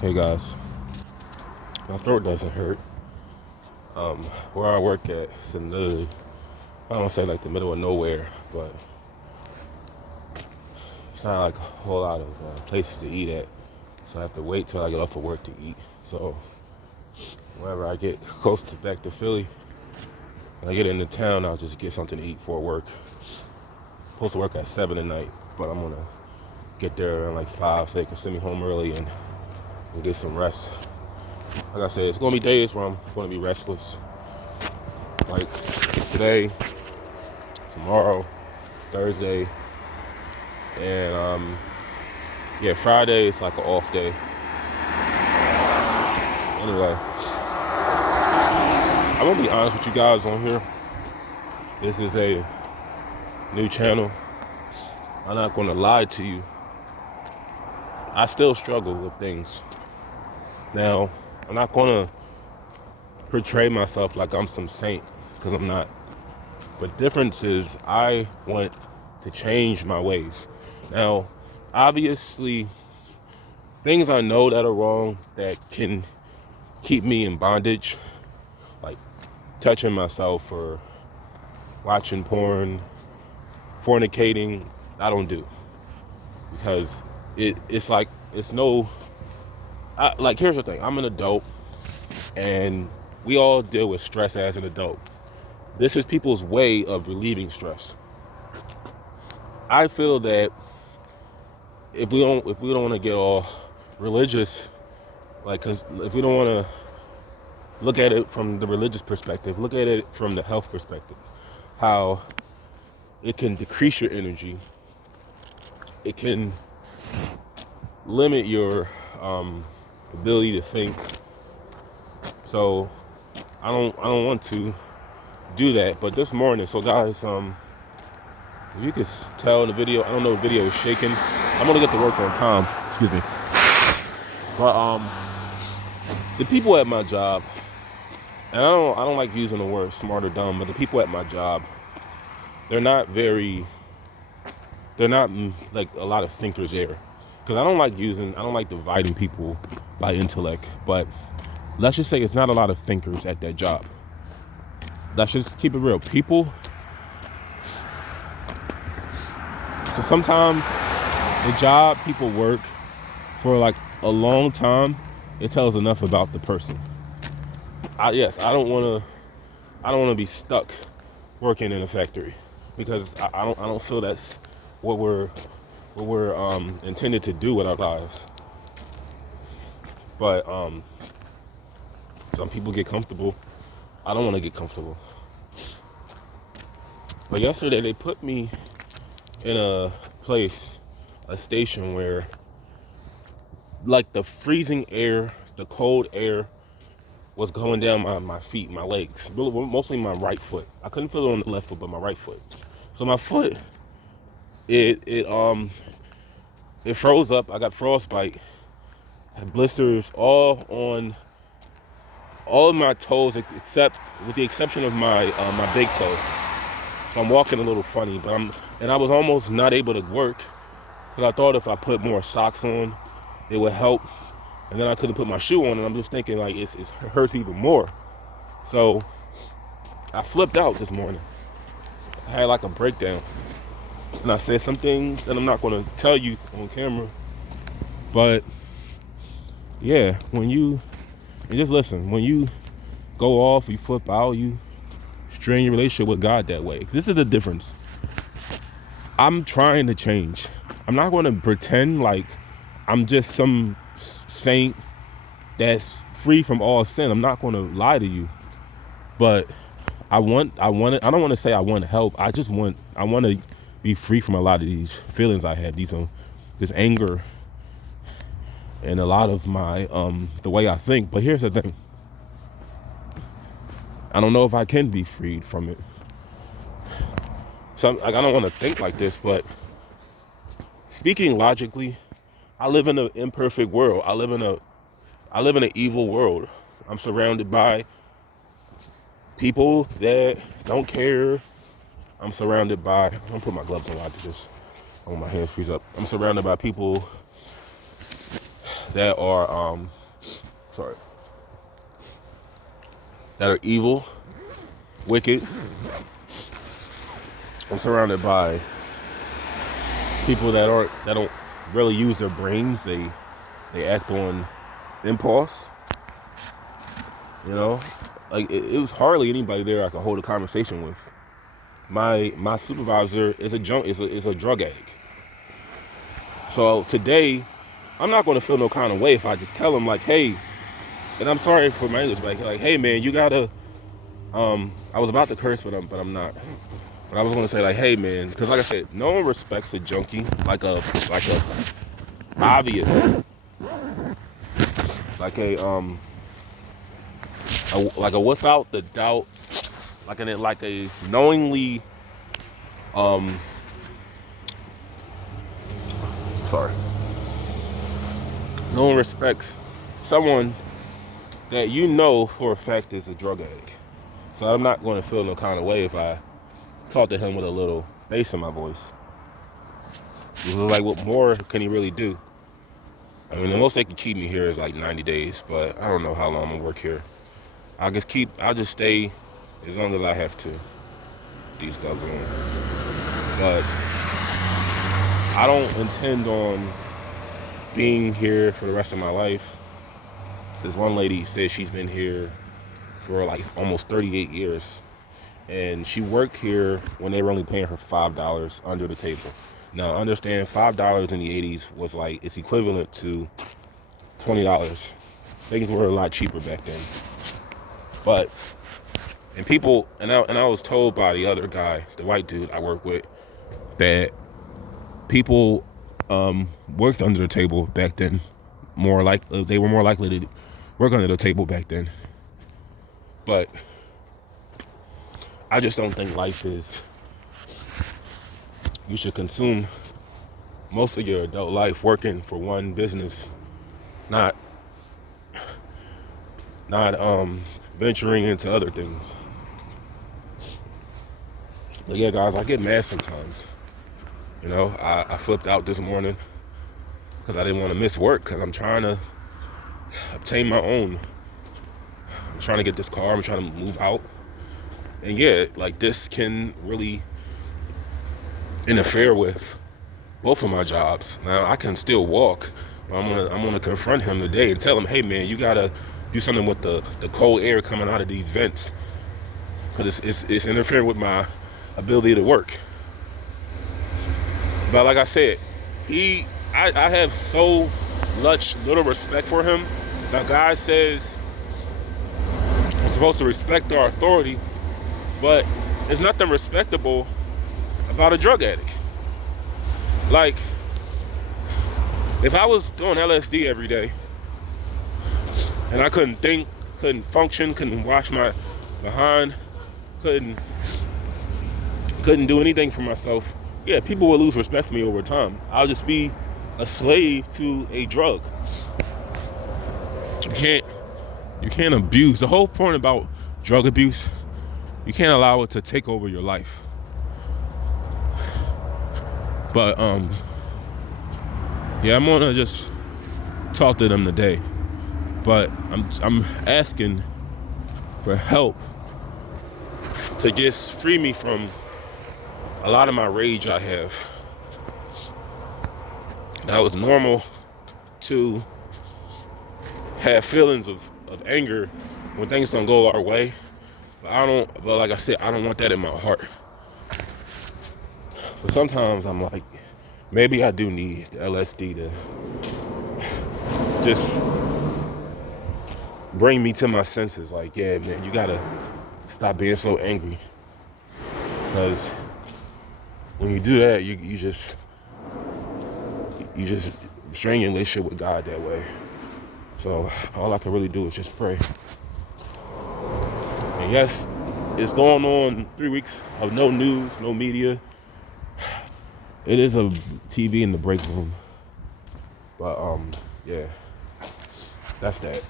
Hey guys, my throat doesn't hurt. Where I work at, it's in literally, I don't want to say like the middle of nowhere, but it's not like a whole lot of places to eat at. So I have to wait till I get off of work to eat. So whenever I get close to back to Philly, when I get into town, I'll just get something to eat for work. Supposed to work at 7 at night, but I'm gonna get there around like 5 so they can send me home early and get some rest. Like I said, it's gonna be days where I'm gonna be restless. Like today, tomorrow, Thursday, and Friday is like an off day. Anyway, I'm gonna be honest with you guys on here. This is a new channel. I'm not gonna lie to you. I still struggle with things. Now, I'm not gonna portray myself like I'm some saint, because I'm not. But difference is I want to change my ways. Now, obviously, things I know that are wrong that can keep me in bondage, like touching myself or watching porn, fornicating, I don't do. Because it's like, it's no, like here's the thing, I'm an adult and we all deal with stress as an adult. This is people's way of relieving stress. I feel that if we don't want to get all religious, like, cause if we don't want to look at it from the religious perspective, look at it from the health perspective, how it can decrease your energy, it can limit your ability to think. So I don't want to do that. But this morning, so guys, if you could tell in the video, I don't know if the video is shaking. I'm gonna get to work on time. Excuse me. But the people at my job, and I don't like using the word smart or dumb, but the people at my job, they're not like a lot of thinkers there. Because I don't like dividing people by intellect, but let's just say it's not a lot of thinkers at that job. Let's just keep it real. So sometimes the job people work for like a long time, it tells enough about the person. I don't want to be stuck working in a factory, because I don't feel that's what we're intended to do with our lives. But some people get comfortable. I don't want to get comfortable. But yesterday they put me in a station where like the freezing air, the cold air was going down my feet, my legs, mostly my right foot. I couldn't feel it on the left foot, but my right foot. So my foot, it froze up. I got frostbite, had blisters all on all of my toes, except with the exception of my big toe. So I'm walking a little funny, but I was almost not able to work because I thought if I put more socks on, it would help. And then I couldn't put my shoe on, and I'm just thinking like it hurts even more. So I flipped out this morning. I had like a breakdown, and I said some things that I'm not going to tell you on camera. But yeah, when you just listen, when you go off, you flip out, you strain your relationship with God that way. This is the difference. I'm trying to change. I'm not going to pretend like I'm just some saint that's free from all sin. I'm not going to lie to you. But I don't want to say I want help. I want to be free from a lot of these feelings I have, this anger and a lot of my the way I think. But here's the thing. I don't know if I can be freed from it. So I don't want to think like this, but speaking logically, I live in an imperfect world. I live in an evil world. I'm surrounded by people that don't care. I'm surrounded by, I'm gonna put my gloves on, I want my hands freeze up. I'm surrounded by people that are that are evil, wicked. I'm surrounded by people that don't really use their brains. They act on impulse. You know, like it was hardly anybody there I could hold a conversation with. My supervisor is a drug addict. So today, I'm not going to feel no kind of way if I just tell him like, hey, and I'm sorry for my English, but like, hey man, you gotta. I was about to curse, but I'm not. But I was going to say like, hey man, because like I said, no one respects a junkie like a obvious, like a without the doubt, like a knowingly, sorry. No one respects someone that you know for a fact is a drug addict. So I'm not going to feel no kind of way if I talk to him with a little bass in my voice. Because like, what more can he really do? I mean, the most they can keep me here is like 90 days, but I don't know how long I'm gonna work here. I'll just stay as long as I have to. These gloves on. But I don't intend on being here for the rest of my life. This one lady says she's been here for like almost 38 years. And she worked here when they were only paying her $5 under the table. Now, understand, $5 in the 80s was like, it's equivalent to $20. Things were a lot cheaper back then. But, and people, and I was told by the other guy, the white dude I work with, that people worked under the table back then. They were more likely to work under the table back then. But I just don't think life is, you should consume most of your adult life working for one business, not venturing into other things. But yeah, guys, I get mad sometimes. You know, I flipped out this morning because I didn't want to miss work because I'm trying to obtain my own. I'm trying to get this car. I'm trying to move out. And yeah, like this can really interfere with both of my jobs. Now I can still walk, but I'm gonna confront him today and tell him, hey man, you gotta do something with the cold air coming out of these vents, because it's interfering with my ability to work. But like I said, I have so much little respect for him. Now God says we're supposed to respect our authority, but there's nothing respectable about a drug addict. Like, if I was doing LSD every day and I couldn't think, couldn't function, couldn't wash my behind, couldn't do anything for myself, yeah, people will lose respect for me over time. I'll just be a slave to a drug. You can't abuse. The whole point about drug abuse, you can't allow it to take over your life. But yeah, I'm gonna just talk to them today. But I'm asking for help to just free me from a lot of my rage I have. Now, it's normal to have feelings of anger when things don't go our way. But like I said, I don't want that in my heart. So sometimes I'm like, maybe I do need the LSD to just bring me to my senses. Like, yeah, man, you gotta stop being so angry. Because when you do that, you just strain your relationship with God that way. So all I can really do is just pray. And yes, it's going on 3 weeks of no news, no media. It is a TV in the break room. But yeah, that's that.